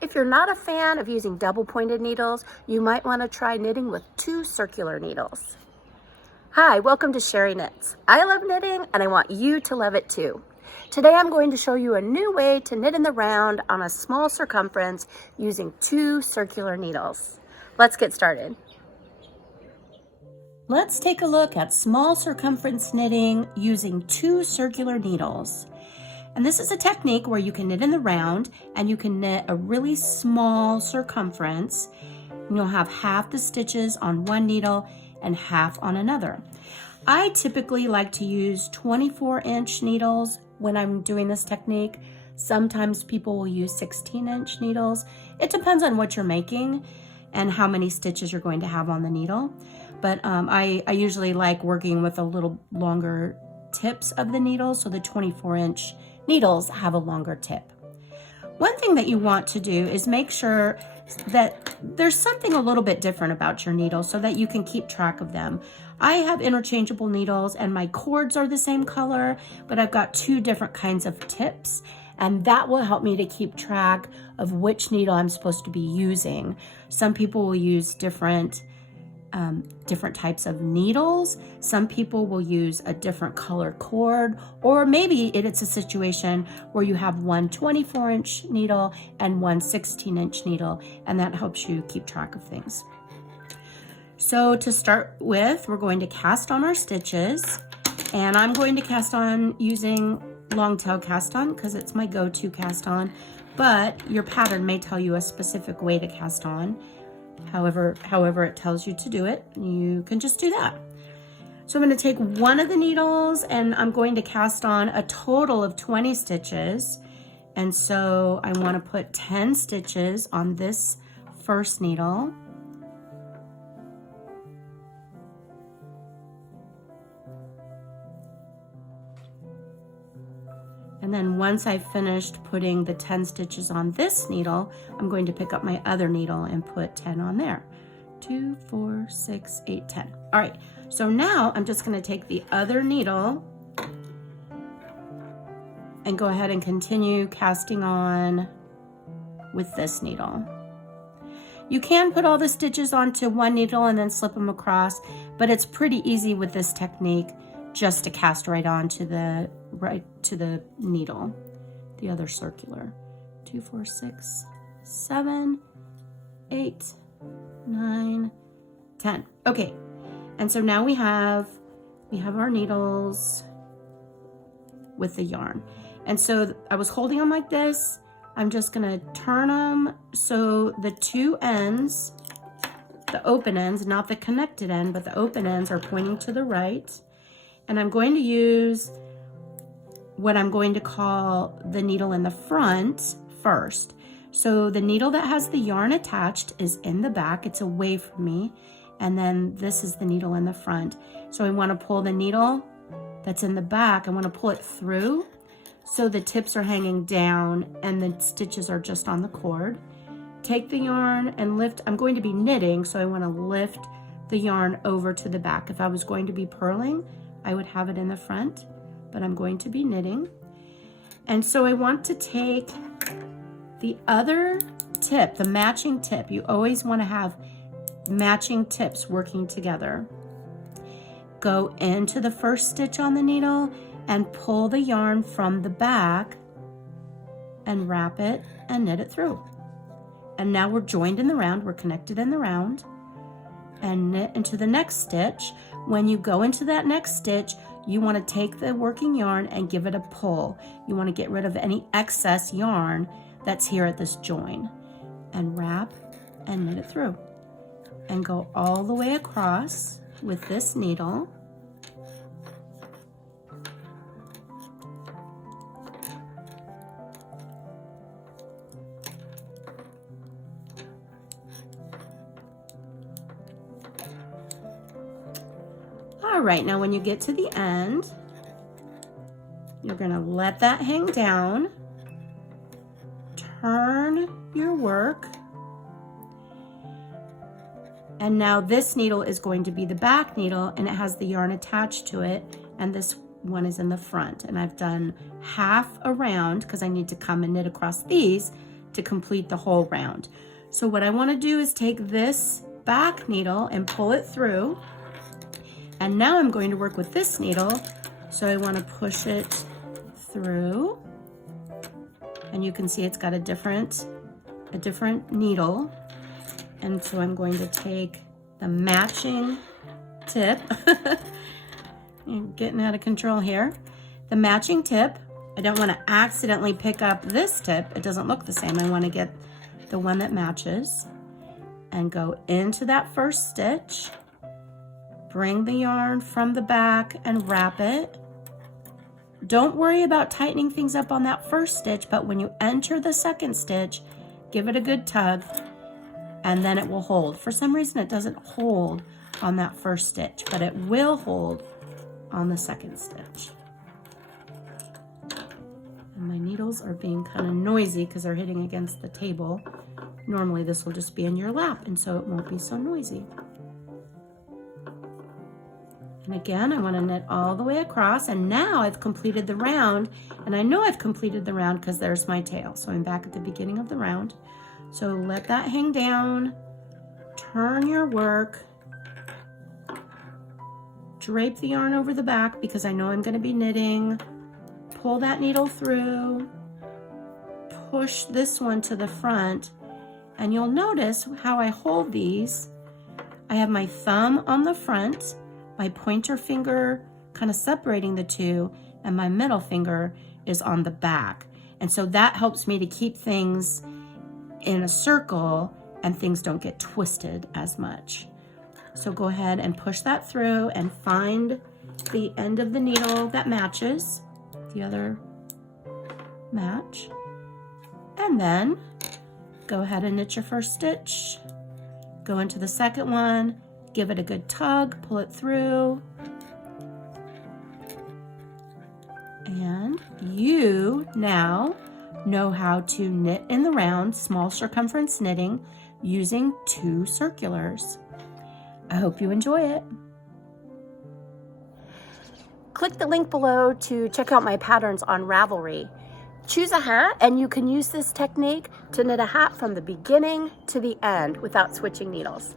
If you're not a fan of using double pointed needles, you might want to try knitting with 2 circular needles. Hi, welcome to CHeri Knits. I love knitting and I want you to love it too. Today I'm going to show you a new way to knit in the round on a small circumference using 2 circular needles. Let's get started. Let's take a look at small circumference knitting using 2 circular needles. And this is a technique where you can knit in the round and you can knit a really small circumference. You'll have half the stitches on one needle and half on another. I typically like to use 24-inch needles when I'm doing this technique. Sometimes people will use 16-inch needles. It depends on what you're making and how many stitches you're going to have on the needle. But I usually like working with a little longer tips of the needle, so the 24-inch needles have a longer tip. One thing that you want to do is make sure that there's something a little bit different about your needles so that you can keep track of them. I have interchangeable needles and my cords are the same color, but I've got 2 different kinds of tips, and that will help me to keep track of which needle I'm supposed to be using. Some people will use different types of needles. Some people will use a different color cord, or maybe it's a situation where you have one 24-inch needle and one 16-inch needle, and that helps you keep track of things. So to start with, we're going to cast on our stitches, and I'm going to cast on using long tail cast on because it's my go-to cast on, but your pattern may tell you a specific way to cast on. However it tells you to do it, you can just do that. So I'm going to take one of the needles and I'm going to cast on a total of 20 stitches. And so I want to put 10 stitches on this first needle. And then once I've finished putting the 10 stitches on this needle, I'm going to pick up my other needle and put 10 on there. 2, 4, 6, 8, 10. All right, so now I'm just going to take the other needle and go ahead and continue casting on with this needle. You can put all the stitches onto one needle and then slip them across, but it's pretty easy with this technique just to cast right onto the needle, the other circular. 2, 4, 6, 7, 8, 9, 10. Okay, and so now we have our needles with the yarn. And so I was holding them like this. I'm just gonna turn them so the 2 ends, the open ends, not the connected end, but the open ends are pointing to the right. And I'm going to use what I'm going to call the needle in the front first. So the needle that has the yarn attached is in the back, it's away from me, and then this is the needle in the front. So I want to pull the needle that's in the back, I want to pull it through so the tips are hanging down and the stitches are just on the cord. Take the yarn and lift. I'm going to be knitting, so I want to lift the yarn over to the back. If I was going to be purling, I would have it in the front, but I'm going to be knitting. And so I want to take the other tip, the matching tip. You always want to have matching tips working together. Go into the first stitch on the needle and pull the yarn from the back and wrap it and knit it through. And now we're joined in the round, we're connected in the round, and knit into the next stitch. When you go into that next stitch, you want to take the working yarn and give it a pull. You want to get rid of any excess yarn that's here at this join, and wrap and knit it through. And go all the way across with this needle. All right, now when you get to the end, you're gonna let that hang down, turn your work, and now this needle is going to be the back needle and it has the yarn attached to it, and this one is in the front. And I've done half around because I need to come and knit across these to complete the whole round. So what I want to do is take this back needle and pull it through. And now I'm going to work with this needle. So I want to push it through. And you can see it's got a different needle. And so I'm going to take the matching tip. I'm getting out of control here. The matching tip. I don't want to accidentally pick up this tip. It doesn't look the same. I want to get the one that matches and go into that first stitch. Bring the yarn from the back and wrap it. Don't worry about tightening things up on that first stitch, but when you enter the second stitch, give it a good tug and then it will hold. For some reason it doesn't hold on that first stitch, but it will hold on the second stitch. And my needles are being kind of noisy because they're hitting against the table. Normally this will just be in your lap and so it won't be so noisy. And again, I want to knit all the way across, and now I've completed the round, and I know I've completed the round because there's my tail. So I'm back at the beginning of the round. So let that hang down, turn your work, drape the yarn over the back because I know I'm going to be knitting, pull that needle through, push this one to the front, and you'll notice how I hold these. I have my thumb on the front, my pointer finger kind of separating the two, and my middle finger is on the back. And so that helps me to keep things in a circle and things don't get twisted as much. So go ahead and push that through and find the end of the needle that matches the other match. And then go ahead and knit your first stitch, go into the second one, give it a good tug, pull it through, and you now know how to knit in the round small circumference knitting using 2 circulars. I hope you enjoy it. Click the link below to check out my patterns on Ravelry. Choose a hat and you can use this technique to knit a hat from the beginning to the end without switching needles.